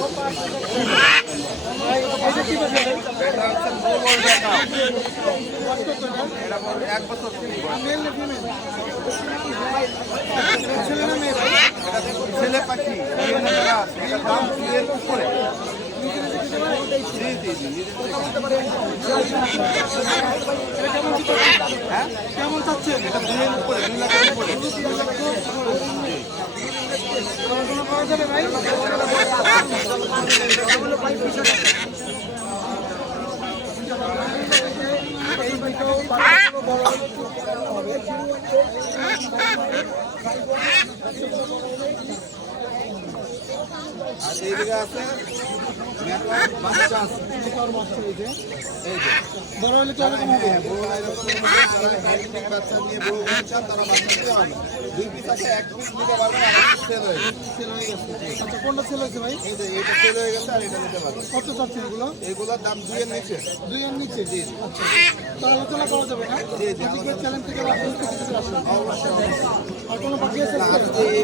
1 বছর ছেলে পাখি এটার দাম 2 এর উপরে। হ্যাঁ কেমন চাচ্ছেন? এটা 2 এর উপরে, 2 লাখের উপরে। পাওয়া যাবে ভাই? আর এইদিকে আছে বাচ্চা আছে, বড় হলে কি এরকম হবে? বাচ্চা নিয়ে বড় হতে চান তারা বাচ্চা নিতে পারবে। 2 পিস আছে, 1 পিস নিতে পারবেন, আর সেল হয়ে গেছে। আচ্ছা কোনটা সেল হয়েছে ভাই? এই যে এটা সেল হয়ে গেছে, আর এটা নিতে পারবেন। কত চাচ্ছেন এগুলো? এগুলোর দাম 2 এর নিচে। 2 এর নিচে? জি। আচ্ছা তাহলে আলোচনা করা যাবে না? জি জি, চ্যালেঞ্জ থেকে অবশ্যই। আর কোনো বাকি আছে?